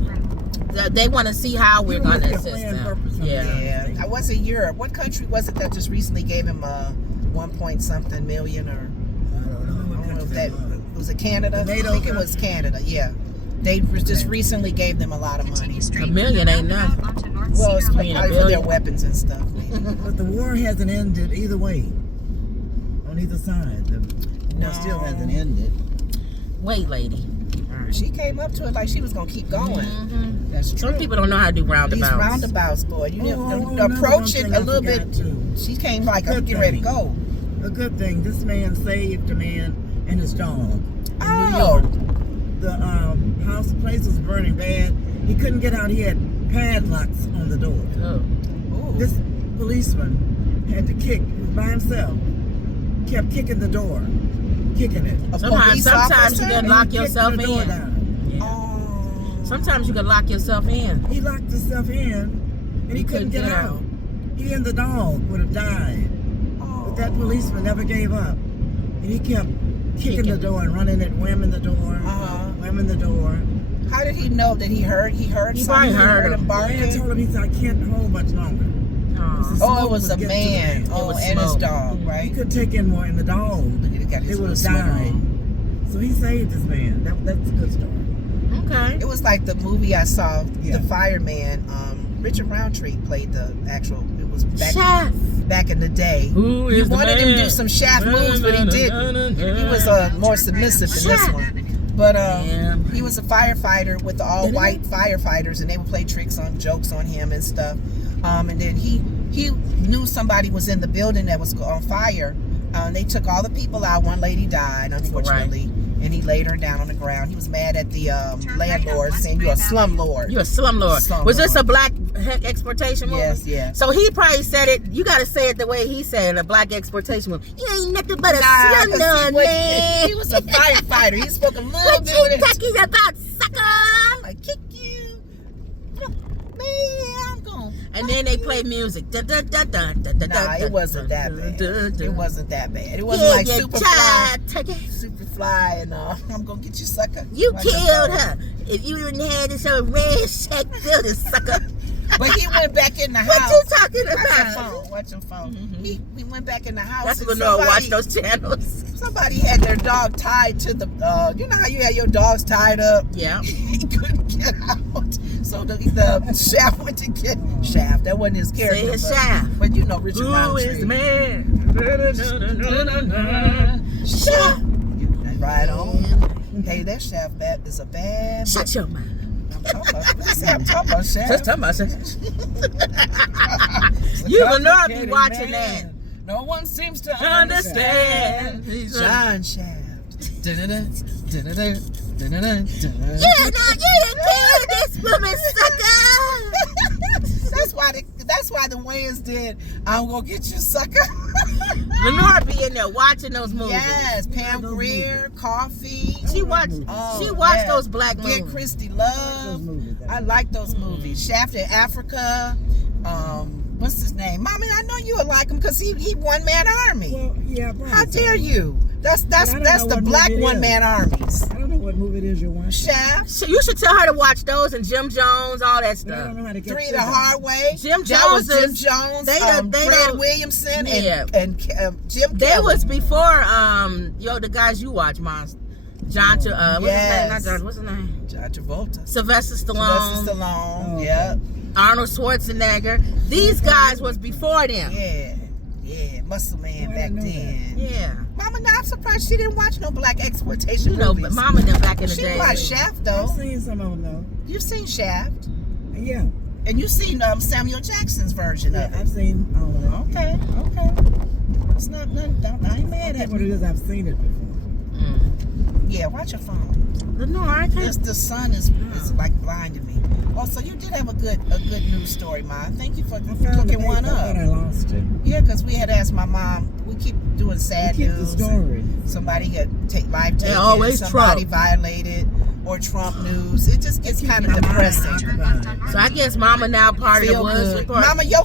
Road. They want to see how we're You going to want assist your planned them. purpose from Yeah. Yeah, I was in Europe. What country was it that just recently gave him 1 point something million, or I don't know I what don't know if country that that was. was it Canada? The I NATO think it was Canada. Yeah, they just recently gave them a lot of money. Continue straight A million through ain't the roundabout nothing. onto North Well, it's Cedar probably Lake. a for their billion. weapons and stuff. Maybe. But the war hasn't ended either way. On either side. The No. war still hasn't ended. Wait, lady. She came up to it like she was gonna keep going. That's true. Some people don't know how to do roundabouts. These roundabouts, boy, you another approach one it thing a I little bit. forgot, too. She came like, I'm Good getting ready to thing. go. A good thing. This man saved a man and his dog. In New Oh. York. The place was burning bad. He couldn't get out. He had padlocks on the door. Oh. Ooh. This policeman had to kick, he was by himself, kept kicking the door, kicking it. A Sometimes police you officer? can And lock he kicked yourself the door in. down. Yeah. Oh. Sometimes you can lock yourself in. He locked himself in, and he couldn't get out. He and the dog would have died. But that policeman never gave up. And he kept kicking the door and running it, whamming the door, whamming the door. How did he know that he heard? He heard He something. probably heard him. Barking. Man told him, he said, I can't hold much longer. Oh, it was a man. Oh, was and his smoke. dog, He right? couldn't take in more, and the dog, He got his it would have little died. swim So he saved this man. That's a good story. Okay. It was like the movie I saw, Yeah. The Fireman. Richard Roundtree played the actual. It was Chef. back in the day. Who You is the wanted him to man? do some shaft moves, but he didn't. He was more submissive in this one. But he was a firefighter with the all white firefighters, and they would play tricks on jokes on him and stuff. And then he knew somebody was in the building that was on fire. They took all the people out. One lady died, unfortunately, and he laid her down on the ground. He was mad at the landlord, saying, "You're a slumlord." You're a slumlord. Was this a black exploitation movie? Yes, yes. So he probably said it. You got to say it the way he said it, a black exploitation movie. You ain't nothing but a 'cause slumlord, man. he was a firefighter. He spoke a little What bit you with his talking about, sucker? I kick you. Man, I'm going. And then they play music. Dun, dun, dun, dun, dun, dun, Nah, dun, it wasn't that dun, bad. dun, dun. It wasn't that bad. It wasn't like you Superfly. child, take it. Superfly and I'm gonna get you, sucker. You Like killed that. her. If you didn't have this old ransack building, sucker. But he went back in the What house. you talking Watch your about? phone. Watch your phone. He went back in the house. That's and when Lenore watch those channels. Somebody had their dog tied to the. You know how you had your dogs tied up. Yeah. He couldn't get out. So the Shaft went to get Shaft. That wasn't his character. Say his but, Shaft. But you know Richard Who Roundtree. is the man? Shaft. Right on. Hey, that Shaft is a bad. Shut your mouth. I'm talking about Shaft. Just talking about Shaft. You will not be watching that. No one seems to Understand. John Shaft. Dun-dun-dun, dun-dun-dun, dun-dun-dun, dun-dun. You didn't kill this woman, sucker. That's why the Wayans did. I'm gonna get you, sucker. Lenore be in there watching those movies. Yes, Pam Grier, Coffee. She watched. Oh, she watched yeah. those black movies. Get Christy Love. I like those movies. Shaft in Africa. What's his name? Mommy, I know you would like him because he one man army. Well, yeah, How dare you? That's I don't know the what black movie it one is. man armies. I don't know what movie it is you're watching. Shaft. So you should tell her to watch those and Jim Jones, all that I stuff. don't know how to get Three to the them. Hard Way. Jim That was Jones Jim is- Jones. they Fred don't- Williamson Yeah. and Jim They Kelly. was before the guys you watch, Monster. John, what's his name? Yes. Not John. What's his name? John Travolta. Sylvester Stallone. Sylvester Stallone. Oh, okay. Yeah. Arnold Schwarzenegger. These guys was before them. Yeah. Yeah. Muscle Man Oh, I back didn't know then. Yeah. Mama, now I'm surprised she didn't watch no black exploitation You know, movies. but Mama and them back in the She day. watched Shaft I've though. seen some of them though. You've seen Shaft, Yeah, and you've seen Samuel Jackson's version yeah, of it. I've seen all of them. Okay. It's not nothing. I ain't mad That's at what it me. is. I've seen it before. Yeah, watch your phone. Lenore, I can't. Yes, the sun is like blinding me. Oh, so you did have a good news story, Mom. Thank you for I found the cooking paper. one I thought I up. lost it. Yeah, because we had asked my mom. We keep doing sad Keep the news. story. Somebody got life taken. always somebody Trump. violated, or Trump news. It just gets kind of depressing. So I guess Mama now part of the Feel Woods good. Report. Mama, your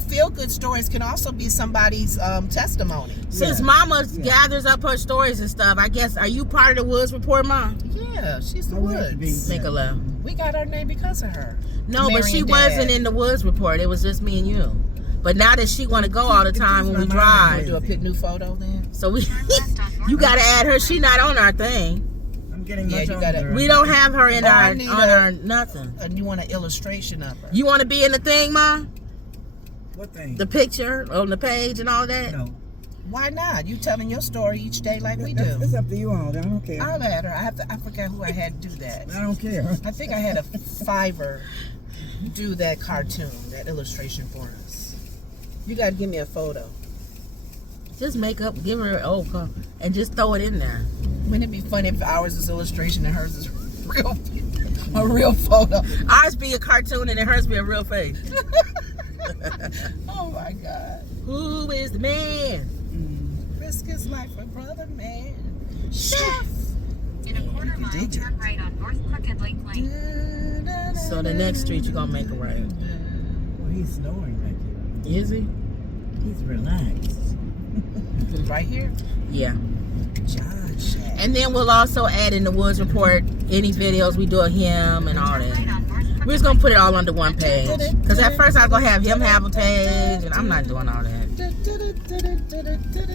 feel good stories can also be somebody's testimony. Since Yeah. Mama Yeah. gathers up her stories and stuff, I guess, are you part of the Woods Report, Mom? Yeah, she's the I would have to be. Woods. Make a love. We got our name because of her. No, but Mary she and wasn't Dad. in the Woods Report. It was just me and you. But now that she want to go all the time when we I drive, do a pick new photo then. so we, you got to add her. She not on our thing. I'm getting Yeah, much you older. gotta- We don't have her in Oh, I need our nothing. And you want an illustration of her. You want to be in the thing, Mom? What thing? The picture on the page and all that? No. Why not? You telling your story each day like we That's- do. It's up to you all. I don't care. I'll add her. I forgot who I had do that. I don't care. I think I had a Fiverr do that cartoon, that illustration for us. You gotta give me a photo. Just make up, give her an old car, and just throw it in there. Wouldn't it be funny if ours is illustration and hers is real, a real photo? Ours be a cartoon and then hers be a real face. Oh my God. Who is the man? Risk his life for brother man. Chef. In a quarter mile, dig it. turn right on North Crooked Lake Lane. So the next street you're gonna make a right. Well, he's snoring back here. Is he? He's relaxed. Right here. Yeah. John Shack. And then we'll also add in the Woods Report any videos we do of him and all that. We're just gonna put it all under one page. Cause at first I was gonna have him have a page, and I'm not doing all that.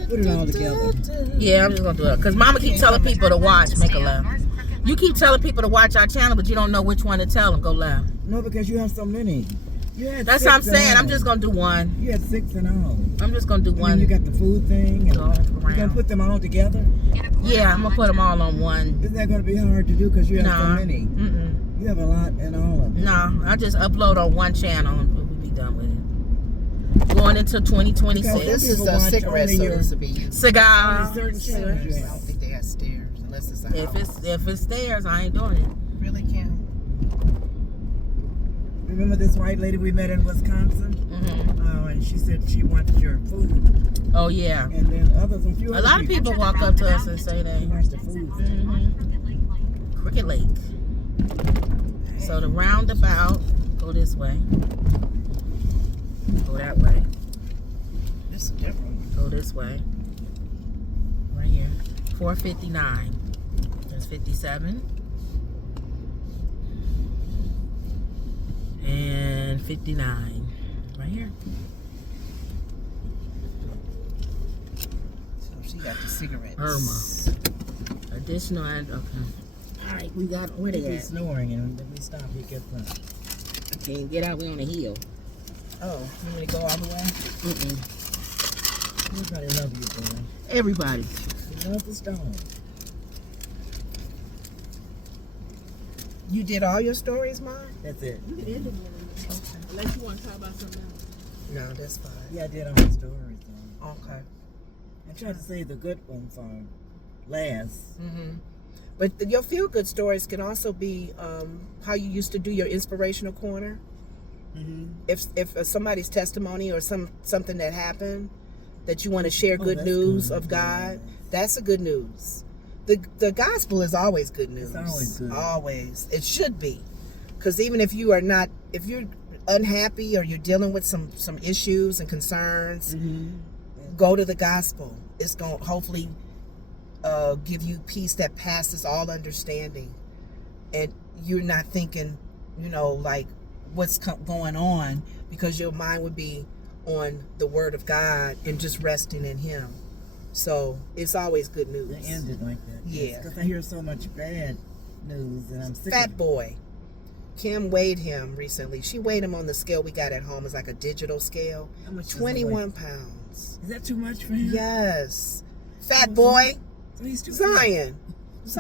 Put it all together. Yeah, I'm just gonna do it. Cause Mama keep telling people to watch, make a left. You keep telling people to watch our channel, but you don't know which one to tell them. Go left. No, because you have so many. You had That's six what I'm in saying. all. I'm just gonna do one. You had 6 in all. I'm just gonna do And one. you got the food thing. And Go you're gonna around. put them all together. Yeah, I'm gonna put them all on one. Isn't that gonna be hard to do? Because you have so Nah. many. Mm-mm. You have a lot in all of them. No, I just upload on one channel and we'll be done with it. Going into 2026. Oh, this is People a watch cigarette only your- soda to be used. Cigar. Only certain channels you I don't have. think they have stairs unless it's a If house. it's stairs, I ain't doing it. Really can't. Remember this white lady we met in Wisconsin? Hmm. And she said she wanted your food. Oh yeah. And then others, a few A other lot of people walk up to us and say She they wants the food. Cricket Lake. So the roundabout, go this way. Go that way. This is different. Go this way. Right here. 459. There's 57. And 59. Right here. So she got the cigarettes. Irma. Additional ad. Okay. Alright, we got where they He's at? snoring, and when we stop, he gets up. I can't get out, we on a hill. Oh, you want me to go all the way? Mm-mm. Everybody love you, boy. Everybody. You love the stone. You did all your stories, Mom? That's it. Unless you want to talk about something else. No, that's fine. Yeah, I did all my stories. Okay. I tried to save the good ones for last. Mm-hmm. But your feel-good stories can also be how you used to do your inspirational corner. Mm-hmm. If somebody's testimony or something that happened that you want to share good that's news good. of God, that's a good news. The gospel is always good news. It's always good. Always. It should be. Because even if you're unhappy or you're dealing with some issues and concerns, go to the gospel. It's going to hopefully give you peace that passes all understanding. And you're not thinking, like what's going on, because your mind would be on the word of God and just resting in Him. So it's always good news. They ended like that. Yeah. Because I hear so much bad news, and I'm sick of Fat it. boy. Kim weighed him recently. She weighed him on the scale we got at home. It's like a digital scale. How much is the 21 weight? pounds. Is that too much for him? Yes. Fat boy. So he's too Zion.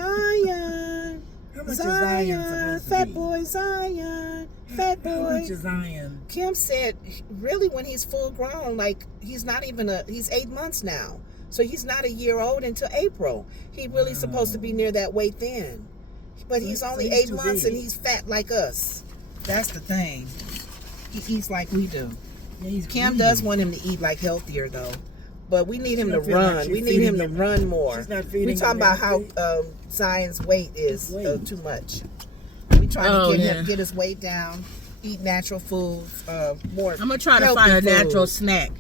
Zion. How much is Zion Zion. supposed to Fat be? boy. Zion. Fat How boy. much is Zion? Kim said, really, when he's full grown, like he's 8 months now. So he's not a year old until April. He really supposed to be near that weight then. But he's So only he's 8 too months big. and he's fat like us. That's the thing. He eats like we do. Yeah, he's Kim greedy. does want him to eat like healthier though. But we need him to She's not feeling like run. she's We need him to feeding him. run more. She's not feeding We talking him about how healthy. Zion's weight is His weight. too much. We trying Oh, to yeah. get his weight down, eat natural foods, more. I'm gonna try to healthy find a food. natural snack.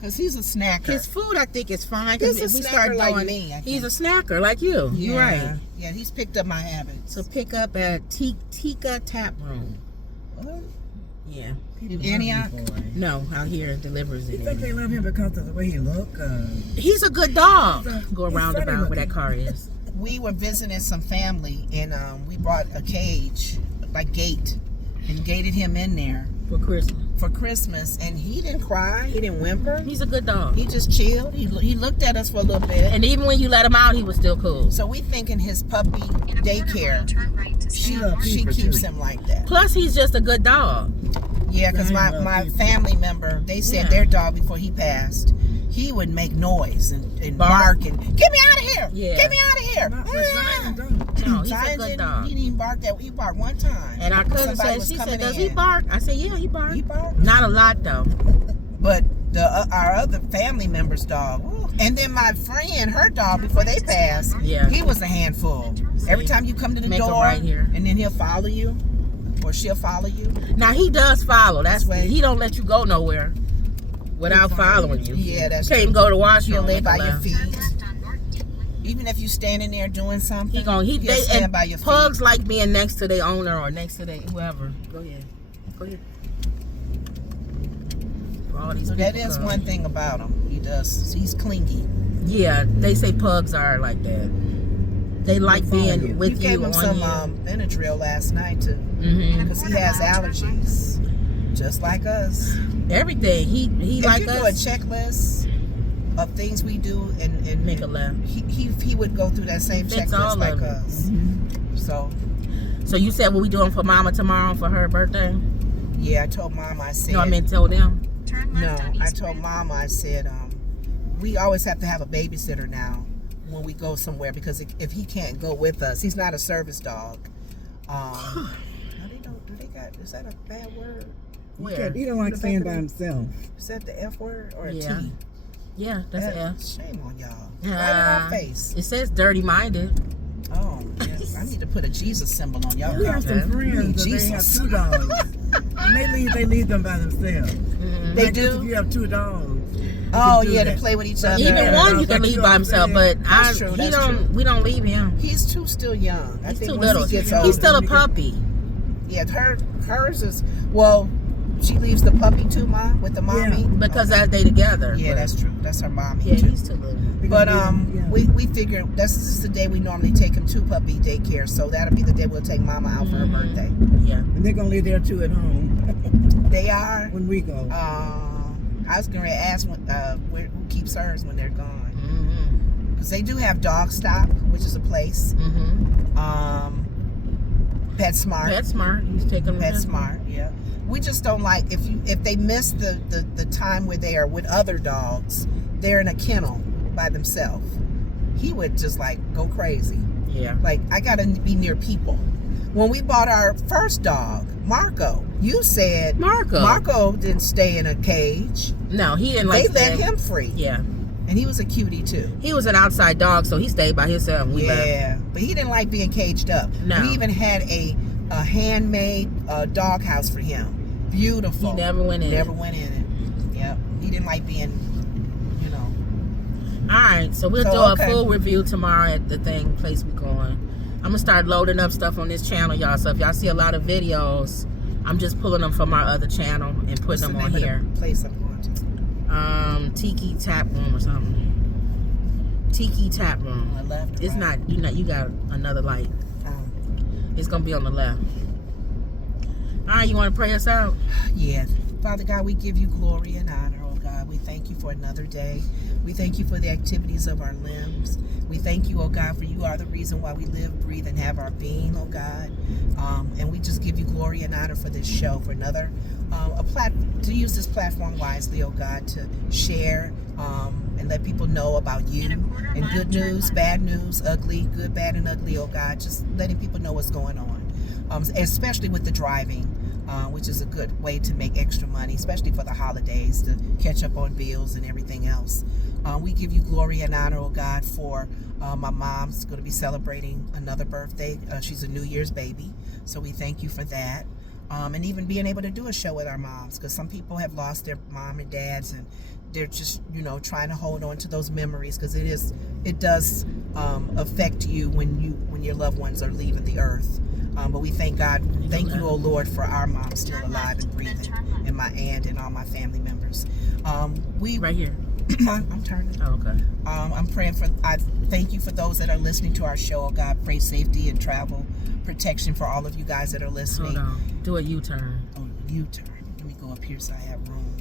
Cause he's a snacker. His food, I think, is fine. Because He's if a we start snacker like doing, me, I he's a think. snacker like you. You're right. Yeah, he's picked up my habits. So pick up at Tika Tap Room. Yeah. People in love Antioch? you, boy. No, out here delivers You it. think they love him because of the way he look? He's a good dog. He's Go around funny about where that looking. car is. We were visiting some family and we brought a cage, like gate, and gated him in there For Christmas. for Christmas, and he didn't cry, he didn't whimper, He's a good dog. he just chilled. He looked at us for a little bit. And even when you let him out, he was still cool. So we thinking his puppy daycare, she keeps him like that. Plus, he's just a good dog. Yeah, because I love my people. family member, they said Yeah. their dog before he passed, he would make noise and bark and get me out of here, Yeah. get me out of here. Not for Ah. Zion, don't. No, he's a Zion good didn't- dog. He didn't bark that. He barked one time. And our cousin Somebody said, was she coming said, does in. he bark? I said, yeah, he bark. He barked. Not a lot, though. But our other family member's dog, ooh. And then my friend, her dog before they passed, Yeah. he was a handful. Every time you come to the Make a door, right here. and then he'll follow you. or she'll follow you. Now he does follow. That's Right. he don't let you go nowhere without He'll follow following you. Yeah, that's You can't true. go to washroom. He'll lay make a by your left. feet. Turn left on North Dick Lane. Even if you standing there doing something, He gon' he'll they stand and by your feet. pugs like being next to their owner or next to their whoever. Go ahead. Go ahead. For all these So that people is come. one thing about him. He does. He's clingy. Yeah, they say pugs are like that. They like follow being you. with We you gave him on some you. Benadryl last night too, Mhm. because he has allergies, just like us. Everything. He If like you do a us. checklist of things we do, and Make a left. he would go through that same Fits checklist all like of it. us. So So you said what we doing for Mama tomorrow for her birthday? yeah, I told Mom, I said No, I mean told them. Turn no. left on I East told Grand. Mom, I said we always have to have a babysitter now when we go somewhere, because if he can't go with us, he's not a service dog. How they don't do they got? Is that a bad word? Where? He don't like staying by himself. Is that the F word or a Yeah. T? Yeah, that's an F. Shame on y'all. Right in our face. It says dirty minded. Oh, yes. I need to put a Jesus symbol on y'all. We have some Okay. friends that they have 2 dogs. And they leave them by themselves. They Like this, do? if you have 2 dogs. Oh, do yeah, that. to play with each So other. Even Yeah, one you like can leave you by know himself, what I'm but That's true, that's true. we don't leave him. He's still young. I He's think too once little. he gets He's older. He's still a older. puppy. Yeah, hers is, well, she leaves the puppy too, Ma, with the mommy. Because as they together. Yeah, but- that's true. That's her mommy Yeah, too. he's too little. But Yeah. we figure this is the day we normally take him to puppy daycare, so that'll be the day we'll take Mama out for her birthday. Yeah. And they're going to leave their 2 at home They are. when we go. I was going to ask who keeps hers when they're gone, Mm-hmm. because they do have Dog Stop, which is a place. Mm-hmm. PetSmart. That's smart. You take them. PetSmart. Yeah. We just don't like if they miss the time where they are with other dogs, they're in a kennel by themselves. He would just like go crazy. Yeah. Like, I gotta be near people. When we bought our first dog, Marco, you said Marco didn't stay in a cage. No, he didn't like They let that. him free. Yeah. And he was a cutie too. He was an outside dog, so he stayed by himself. We left. Yeah. But he didn't like being caged up. No. We even had a handmade dog house for him. Beautiful. He never went in. Never went in it. Yep. He didn't like being, All right, so we'll So, do okay. a full review tomorrow at the place we going. I'm gonna start loading up stuff on this channel, y'all. So if y'all see a lot of videos, I'm just pulling them from our other channel and what's putting the them name on of here. the place I'm going to? Tiki Tap Room or something. Tiki Tap Room. On the left. or It's right? not. You got another light. It's gonna be on the left. All right, you want to pray us out? Yeah. Father God, we give you glory and honor, oh God. We thank you for another day. We thank you for the activities of our limbs. We thank you, oh God, for you are the reason why we live, breathe, and have our being, oh God. And we just give you glory and honor for this show, for another, to use this platform wisely, oh God, to share and let people know about you and good news, bad news, ugly, good, bad, and ugly, oh God. Just letting people know what's going on, especially with the driving. Which is a good way to make extra money, especially for the holidays, to catch up on bills and everything else. We give you glory and honor, oh God, for my mom's going to be celebrating another birthday. She's a New Year's baby, so we thank you for that. And even being able to do a show with our moms, because some people have lost their mom and dads, and they're just, trying to hold on to those memories, because it does affect you when your loved ones are leaving the earth. But we thank God, thank you, oh Lord, for our mom still alive and breathing, and my aunt and all my family members. Right here. I'm turning. Oh, okay. I'm praying I thank you for those that are listening to our show, oh God. Pray safety and travel protection for all of you guys that are listening. Hold on. Do a U-turn. Oh, U-turn. Let me go up here so I have room.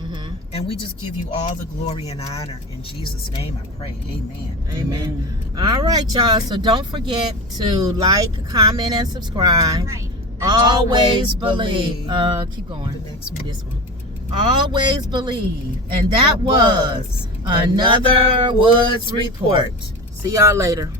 Mm-hmm. And we just give you all the glory and honor. In Jesus' name I pray. Amen. Amen. All right, y'all. So don't forget to like, comment, and subscribe. Right. Always Always believe. believe. Keep going. The next one. This one. Always believe. And that That was was another Woods Report. See y'all later.